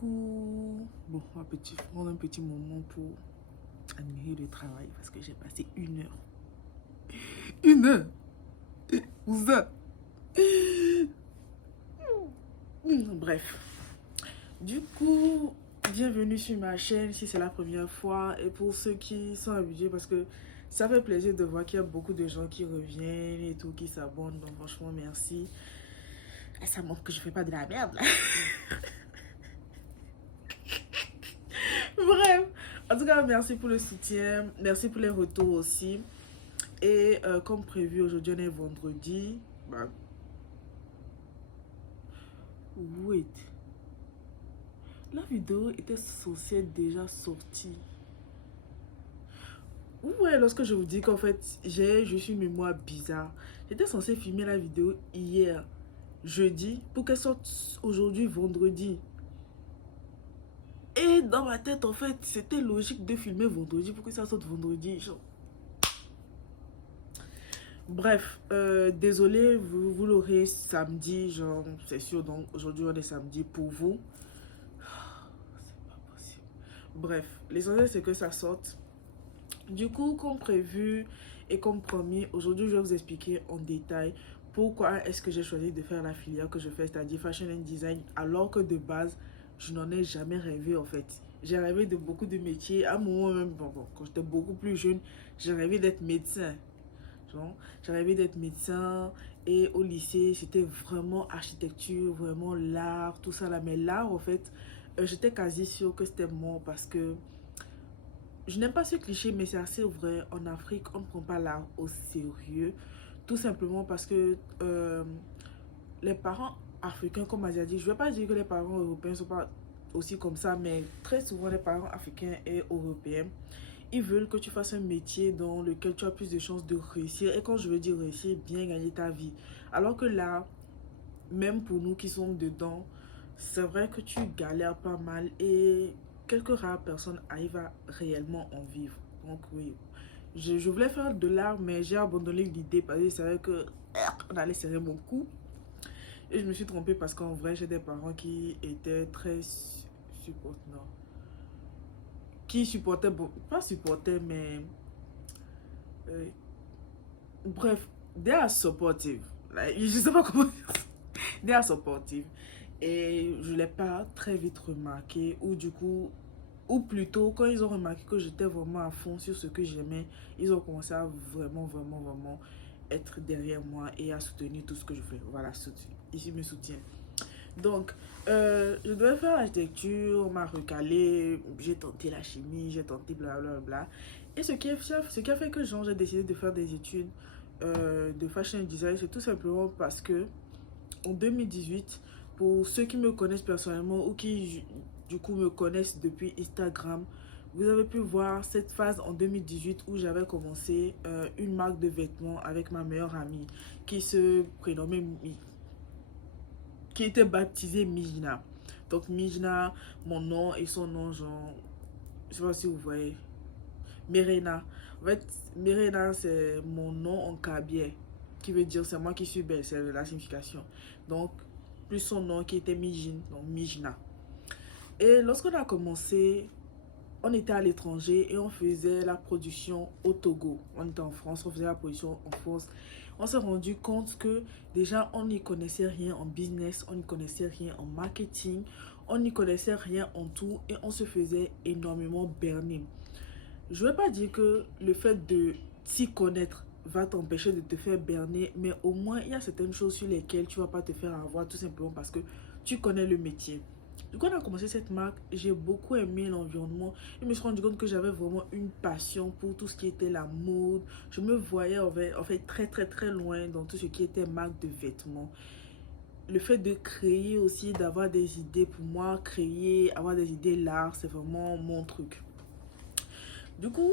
coup, bon, on va prendre un petit moment pour admirer le travail parce que j'ai passé 1 heure. 1 heure pour ça. Bref. Du coup, bienvenue sur ma chaîne si c'est la première fois. Et pour ceux qui sont habitués, parce que ça fait plaisir de voir qu'il y a beaucoup de gens qui reviennent et tout, qui s'abonnent. Donc franchement, merci. Et ça montre que je fais pas de la merde là. Bref. En tout cas, merci pour le soutien. Merci pour les retours aussi. Et comme prévu, aujourd'hui on est vendredi. Bah, wait. La vidéo était censée être déjà sortie. Ouais, lorsque je vous dis qu'en fait, j'ai juste une mémoire bizarre. J'étais censée filmer la vidéo hier, jeudi, pour qu'elle sorte aujourd'hui, vendredi. Et dans ma tête, en fait, c'était logique de filmer vendredi pour que ça sorte vendredi. Genre. Bref, désolé, vous l'aurez samedi, genre, c'est sûr, donc aujourd'hui on est samedi pour vous. C'est pas possible. Bref, l'essentiel c'est que ça sorte. Du coup, comme prévu et comme promis, aujourd'hui je vais vous expliquer en détail pourquoi est-ce que j'ai choisi de faire la filière que je fais, c'est-à-dire Fashion and Design, alors que de base, je n'en ai jamais rêvé en fait. J'ai rêvé de beaucoup de métiers. À un moment même, bon, quand j'étais beaucoup plus jeune, j'ai rêvé d'être médecin. J'ai rêvé d'être médecin et au lycée, c'était vraiment architecture, vraiment l'art, tout ça là. Mais l'art, en fait, j'étais quasi sûre que c'était mort parce que je n'aime pas ce cliché, mais c'est assez vrai. En Afrique, on ne prend pas l'art au sérieux. Tout simplement parce que les parents africains, comme Asia dit, je ne vais pas dire que les parents européens ne sont pas aussi comme ça, mais très souvent, les parents africains et européens, ils veulent que tu fasses un métier dans lequel tu as plus de chances de réussir. Et quand je veux dire réussir, bien gagner ta vie. Alors que là, même pour nous qui sommes dedans, c'est vrai que tu galères pas mal et quelques rares personnes arrivent à réellement en vivre. Donc oui, je voulais faire de l'art, mais j'ai abandonné l'idée parce que je savais que on allait serrer mon cou. Et je me suis trompée parce qu'en vrai, j'ai des parents qui étaient très supportants. Qui supportaient, pas supportaient, mais euh, bref, they are supportive. Like, je sais pas comment dire. They are supportive. Et je ne l'ai pas très vite remarqué. Ou du coup, ou plutôt, quand ils ont remarqué que j'étais vraiment à fond sur ce que j'aimais, ils ont commencé à vraiment être derrière moi et à soutenir tout ce que je fais. Voilà, ici me soutient. Donc, je devais faire l'architecture, on m'a recalé, j'ai tenté la chimie, j'ai tenté blablabla. Et ce qui a fait que j'ai décidé de faire des études de fashion design, c'est tout simplement parce que en 2018, pour ceux qui me connaissent personnellement ou qui du coup me connaissent depuis Instagram, vous avez pu voir cette phase en 2018 où j'avais commencé une marque de vêtements avec ma meilleure amie qui se prénommait qui était baptisée Mijna. Donc Mijna, mon nom et son nom, genre, je sais pas si vous voyez, Merena. En fait, Merena, c'est mon nom en kabylie, qui veut dire c'est moi qui suis belle, c'est la signification. Donc, plus son nom qui était Mijin, donc Mijna. Et lorsqu'on a commencé, on était à l'étranger et on faisait la production au Togo. On était en France, on faisait la production en France. On s'est rendu compte que déjà, on n'y connaissait rien en business, on n'y connaissait rien en marketing, on n'y connaissait rien en tout et on se faisait énormément berner. Je ne veux pas dire que le fait de s'y connaître va t'empêcher de te faire berner, mais au moins, il y a certaines choses sur lesquelles tu ne vas pas te faire avoir tout simplement parce que tu connais le métier. Du coup, on a commencé cette marque, j'ai beaucoup aimé l'environnement. Je me suis rendu compte que j'avais vraiment une passion pour tout ce qui était la mode. Je me voyais en fait très loin dans tout ce qui était marque de vêtements. Le fait de créer aussi, d'avoir des idées pour moi, créer, avoir des idées l'art, c'est vraiment mon truc. Du coup,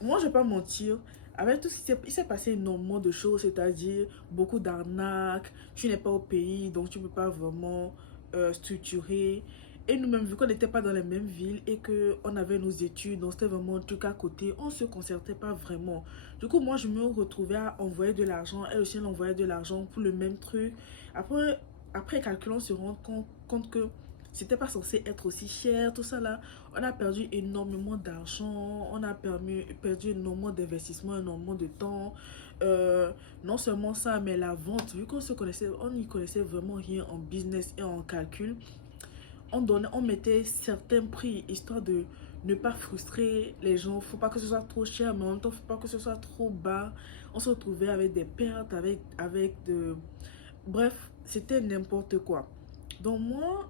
moi je vais pas mentir, avec tout ce qui s'est passé énormément de choses, c'est-à-dire beaucoup d'arnaques, tu n'es pas au pays donc tu peux pas vraiment structurer. Et nous-mêmes, vu qu'on n'était pas dans les mêmes villes et qu'on avait nos études, donc c'était vraiment un truc à côté, on se concertait pas vraiment. Du coup, moi je me retrouvais à envoyer de l'argent, elle aussi elle envoyait de l'argent pour le même truc. Après calculant, on se rend compte que c'était pas censé être aussi cher, tout ça là. On a perdu énormément d'argent, on a perdu énormément d'investissement, énormément de temps. Non seulement ça, mais la vente, vu qu'on se connaissait, on n'y connaissait vraiment rien en business et en calcul. On mettait certains prix histoire de ne pas frustrer les gens. Faut pas que ce soit trop cher, mais en même temps, faut pas que ce soit trop bas. On se retrouvait avec des pertes, avec de... Bref, c'était n'importe quoi. Donc moi,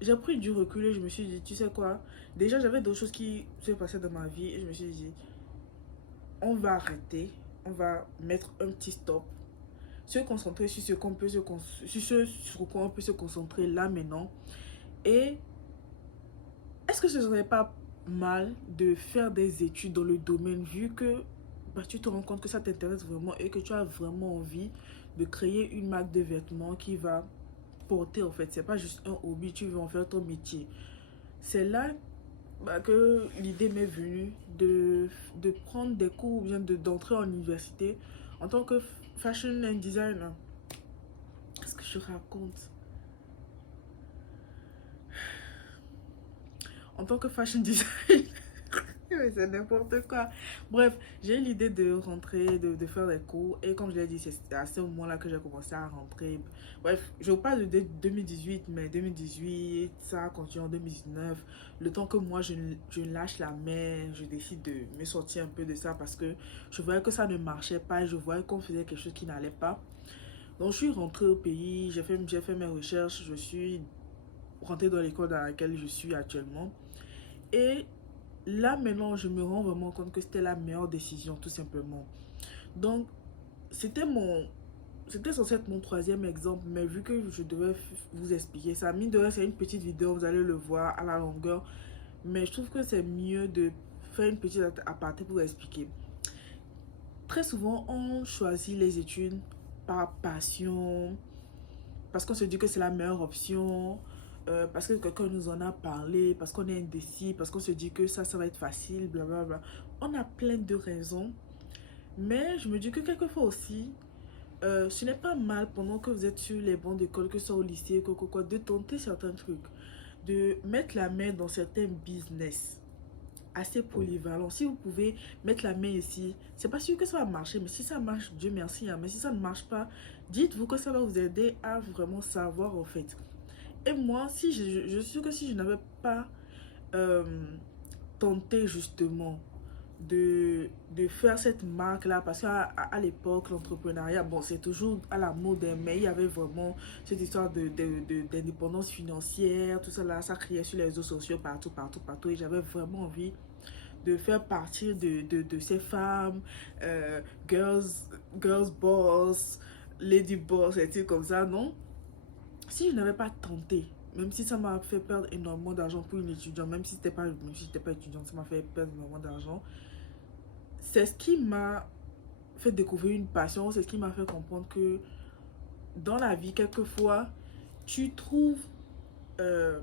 j'ai pris du recul et je me suis dit, tu sais quoi, déjà j'avais d'autres choses qui se passaient dans ma vie et je me suis dit, on va arrêter, on va mettre un petit stop, se concentrer sur ce qu'on peut sur quoi on peut se concentrer là maintenant. Et est-ce que ce serait pas mal de faire des études dans le domaine vu que bah, tu te rends compte que ça t'intéresse vraiment et que tu as vraiment envie de créer une marque de vêtements qui va porter en fait. C'est pas juste un hobby, tu veux en faire ton métier. C'est là bah, que l'idée m'est venue de prendre des cours ou bien d'entrer en université en tant que fashion and designer. Qu'est-ce que je raconte? En tant que fashion designer. C'est n'importe quoi. Bref, j'ai eu l'idée de rentrer, de faire des cours. Et comme je l'ai dit, c'est à ce moment-là que j'ai commencé à rentrer. Bref, je vous parle de 2018, mais 2018, ça continue en 2019. Le temps que moi, je lâche la main, je décide de me sortir un peu de ça parce que je voyais que ça ne marchait pas et je voyais qu'on faisait quelque chose qui n'allait pas. Donc, je suis rentrée au pays, j'ai fait mes recherches, je suis rentrée dans l'école dans laquelle je suis actuellement. Et là, maintenant, je me rends vraiment compte que c'était la meilleure décision, tout simplement. Donc, c'était mon... C'était censé être mon troisième exemple, mais vu que je devais vous expliquer ça, mine de rien, c'est une petite vidéo, vous allez le voir à la longueur. Mais je trouve que c'est mieux de faire une petite aparté pour expliquer. Très souvent, on choisit les études par passion, parce qu'on se dit que c'est la meilleure option, parce que quelqu'un nous en a parlé, parce qu'on est indécis, parce qu'on se dit que ça va être facile, blablabla. On a plein de raisons, mais je me dis que quelquefois aussi, ce n'est pas mal pendant que vous êtes sur les bancs d'école, que ce soit au lycée, quoi, de tenter certains trucs, de mettre la main dans certains business assez polyvalent. Si vous pouvez mettre la main ici, c'est pas sûr que ça va marcher, mais si ça marche, Dieu merci, hein. Mais si ça ne marche pas, dites-vous que ça va vous aider à vraiment savoir en fait. Et moi, si je suis sûre que si je n'avais pas euh, tenté justement de faire cette marque-là, parce qu'à l'époque, l'entrepreneuriat, bon, c'est toujours à la mode, hein, mais il y avait vraiment cette histoire d'indépendance financière, tout ça là, ça criait sur les réseaux sociaux, partout, et j'avais vraiment envie de faire partie de ces femmes, girls, girls boss, lady boss, et tout comme ça, non? Si je n'avais pas tenté, même si ça m'a fait perdre énormément d'argent pour une étudiante, même si j'étais pas étudiante, ça m'a fait perdre énormément d'argent. C'est ce qui m'a fait découvrir une passion, c'est ce qui m'a fait comprendre que dans la vie, quelquefois, tu trouves euh,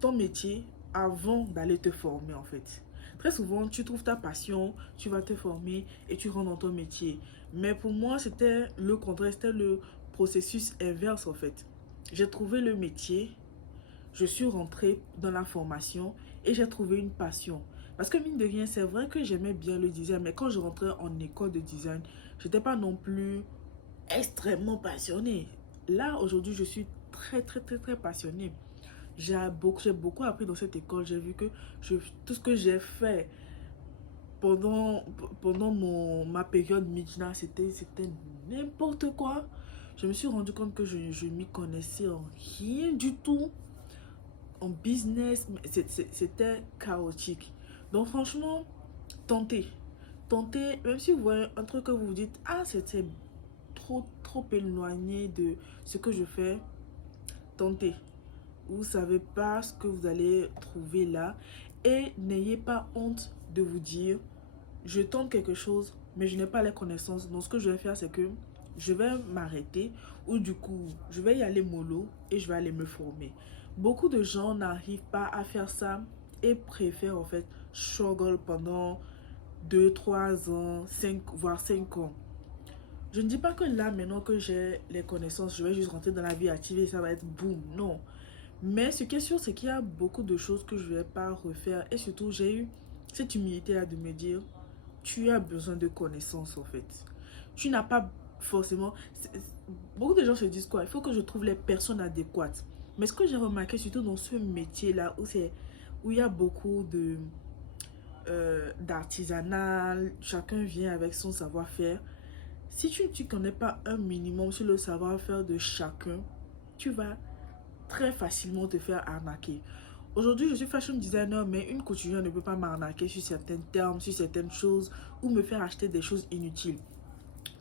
ton métier avant d'aller te former en fait. Très souvent, tu trouves ta passion, tu vas te former et tu rentres dans ton métier. Mais pour moi, c'était le contraire, c'était le processus inverse en fait. J'ai trouvé le métier, je suis rentrée dans la formation et j'ai trouvé une passion. Parce que mine de rien, c'est vrai que j'aimais bien le design, mais quand je rentrais en école de design, je n'étais pas non plus extrêmement passionnée. Là, aujourd'hui, je suis très passionnée. J'ai beaucoup appris dans cette école. J'ai vu que tout ce que j'ai fait pendant, ma période Midna, c'était n'importe quoi. Je me suis rendu compte que je m'y connaissais en rien du tout. En business, c'était chaotique. Donc franchement, tentez. Tentez, même si vous voyez un truc que vous vous dites, ah, c'était trop éloigné de ce que je fais, tentez. Vous ne savez pas ce que vous allez trouver là. Et n'ayez pas honte de vous dire, je tente quelque chose, mais je n'ai pas les connaissances. Donc ce que je vais faire, c'est que je vais m'arrêter ou du coup, je vais y aller mollo et je vais aller me former. Beaucoup de gens n'arrivent pas à faire ça et préfèrent en fait struggle pendant 2, 3 ans, 5, voire 5 ans. Je ne dis pas que là, maintenant que j'ai les connaissances, je vais juste rentrer dans la vie active et ça va être boum. Non. Mais ce qui est sûr, c'est qu'il y a beaucoup de choses que je ne vais pas refaire. Et surtout, j'ai eu cette humilité-là de me dire, tu as besoin de connaissances en fait. Tu n'as pas forcément... Beaucoup de gens se disent quoi? Il faut que je trouve les personnes adéquates. Mais ce que j'ai remarqué, surtout dans ce métier-là, où il y a beaucoup de d'artisanal, chacun vient avec son savoir-faire. Si tu ne connais pas un minimum sur le savoir-faire de chacun, tu vas très facilement te faire arnaquer. Aujourd'hui, je suis fashion designer, mais une couturière ne peut pas m'arnaquer sur certains termes, sur certaines choses, ou me faire acheter des choses inutiles.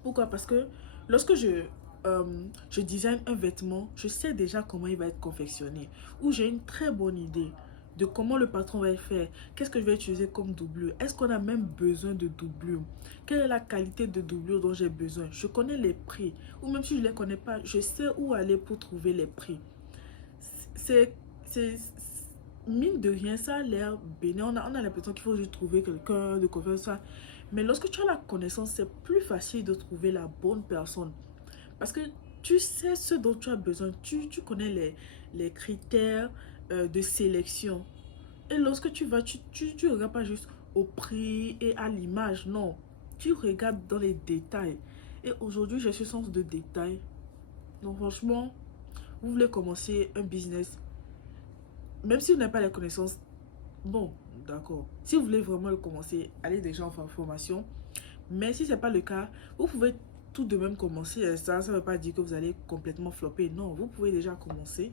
Pourquoi? Parce que lorsque je design un vêtement, je sais déjà comment il va être confectionné. Ou j'ai une très bonne idée de comment le patron va le faire. Qu'est-ce que je vais utiliser comme doublure? Est-ce qu'on a même besoin de doublure? Quelle est la qualité de doublure dont j'ai besoin? Je connais les prix. Ou même si je ne les connais pas, je sais où aller pour trouver les prix. C'est... Mine de rien, ça a l'air bénin. On a l'impression qu'il faut juste trouver quelqu'un de confiance. Mais lorsque tu as la connaissance, c'est plus facile de trouver la bonne personne. Parce que tu sais ce dont tu as besoin. Tu connais les critères de sélection. Et lorsque tu vas, tu ne regardes pas juste au prix et à l'image. Non. Tu regardes dans les détails. Et aujourd'hui, j'ai ce sens de détail. Donc franchement, vous voulez commencer un business, même si vous n'avez pas les connaissances, bon, d'accord. Si vous voulez vraiment le commencer, allez déjà en formation. Mais si ce n'est pas le cas, vous pouvez tout de même commencer. Ça ne veut pas dire que vous allez complètement flopper. Non, vous pouvez déjà commencer.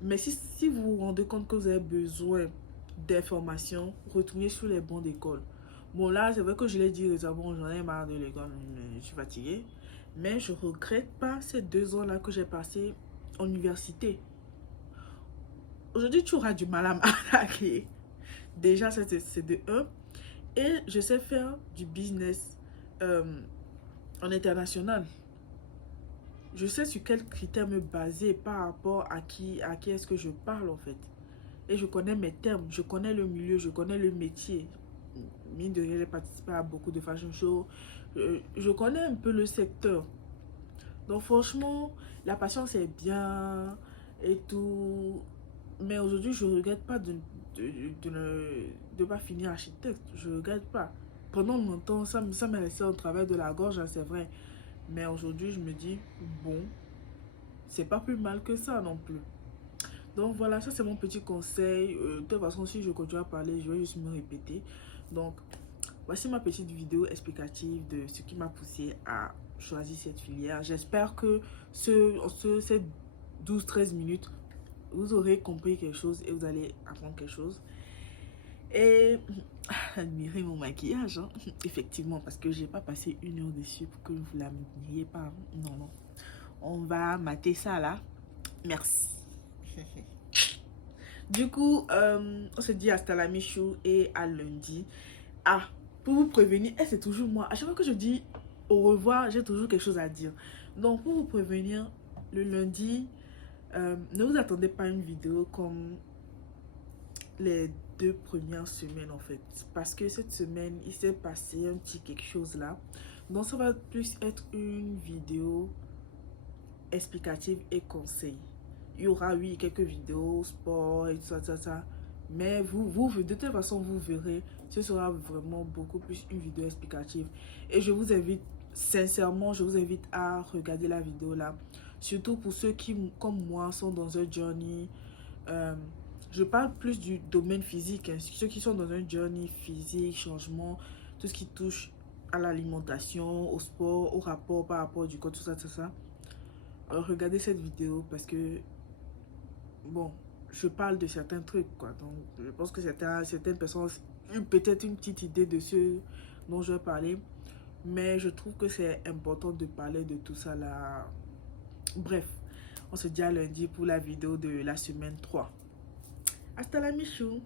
Mais si vous vous rendez compte que vous avez besoin d'informations, retournez sur les bancs d'école. Bon, là, c'est vrai que je l'ai dit récemment, j'en ai marre de l'école, je suis fatiguée. Mais je ne regrette pas ces 2 ans-là que j'ai passé en université. Aujourd'hui, tu auras du mal à m'attaquer. Déjà, c'est de 1. Et je sais faire du business en international. Je sais sur quels critères me baser par rapport à qui est-ce que je parle en fait. Et je connais mes termes, je connais le milieu, je connais le métier. Mine de rien, j'ai participé à beaucoup de fashion shows. Je connais un peu le secteur. Donc franchement, la patience est bien et tout. Mais aujourd'hui, je ne regrette pas de pas finir architecte. Je ne regrette pas. Pendant longtemps, ça m'est resté en travers de la gorge, hein, c'est vrai. Mais aujourd'hui, je me dis, bon, c'est pas plus mal que ça non plus. Donc voilà, ça c'est mon petit conseil. De toute façon, si je continue à parler, je vais juste me répéter. Donc, voici ma petite vidéo explicative de ce qui m'a poussé à choisir cette filière. J'espère que ces 12-13 minutes, vous aurez compris quelque chose et vous allez apprendre quelque chose. Et admirez mon maquillage, hein. Effectivement, parce que j'ai pas passé 1 heure dessus pour que vous l'admiriez pas. Non, non. On va mater ça là. Merci. Du coup, on se dit hasta la michou et à lundi. Ah, pour vous prévenir, et c'est toujours moi. À chaque fois que je dis au revoir, j'ai toujours quelque chose à dire. Donc, pour vous prévenir, le lundi, ne vous attendez pas à une vidéo comme les 2 premières semaines en fait. Parce que cette semaine, il s'est passé un petit quelque chose là. Donc, ça va plus être une vidéo explicative et conseil. Il y aura, oui, quelques vidéos, sport et tout ça. Mais de toute façon, vous verrez, ce sera vraiment beaucoup plus une vidéo explicative. Et je vous invite, sincèrement, je vous invite à regarder la vidéo là. Surtout pour ceux qui, comme moi, sont dans un journey. Je parle plus du domaine physique. Hein. Ceux qui sont dans un journey physique, changement, tout ce qui touche à l'alimentation, au sport, au rapport par rapport du corps, tout ça. Alors, regardez cette vidéo parce que bon, je parle de certains trucs, quoi. Donc, je pense que certaines personnes ont peut-être une petite idée de ce dont je vais parler. Mais je trouve que c'est important de parler de tout ça là. Bref, on se dit à lundi pour la vidéo de la semaine 3. Hasta la michou!